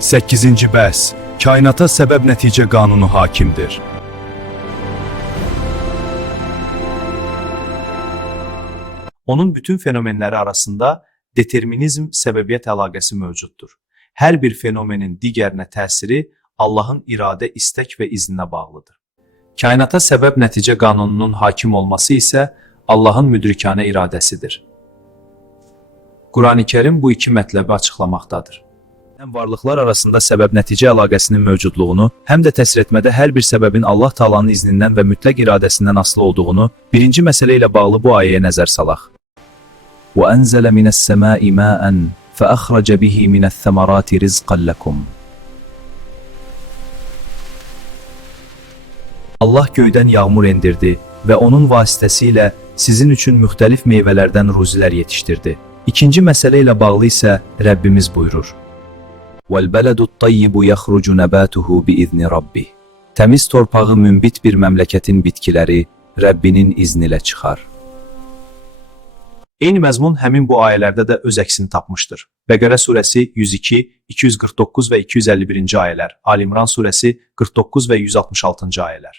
8-ci bəhs. Kainata səbəb-nəticə qanunu hakimdir. Onun bütün fenomenləri arasında determinizm səbəbiyyət əlaqəsi mövcuddur. Hər bir fenomenin digərinə təsiri Allahın iradə, istək və izninə bağlıdır. Kainata səbəb-nəticə qanununun hakim olması isə Allahın müdrikanə iradəsidir. Qurani-Kərim bu iki mətləbi açıqlamaqdadır. Həm varlıqlar arasında səbəb-nəticə əlaqəsinin mövcudluğunu, həm də təsvir etmədə hər bir səbəbin Allah Taala'nın iznindən və mütləq iradəsindən asılı olduğunu birinci məsələ ilə bağlı bu ayəyə nəzər salaq. وَأَنزَلَ مِنَ السَّمَاءِ مَاءً فَأَخْرَجَ بِهِ مِنَ الثَّمَرَاتِ رِزْقًا لَكُمْ. Allah göydən yağmur endirdi və onun vasitəsilə sizin üçün müxtəlif meyvələrdən ruzilər yetişdirdi. İkinci məsələ ilə bağlı isə Rəbbimiz buyurur: وَالْبَلَدُ الطَّيِّبُ يَخْرُجُ نَبَاتُهُ بِإِذْنِ رَبِّهِ. Təmiz torpağı münbit bir məmləkətin bitkiləri Rəbbinin izni ilə çıxar. Eyni məzmun həmin bu ayələrdə də öz əksini tapmışdır. Bəqərə surəsi 102, 249 və 251-ci ayələr, Ali İmran surəsi 49 və 166-cı ayələr.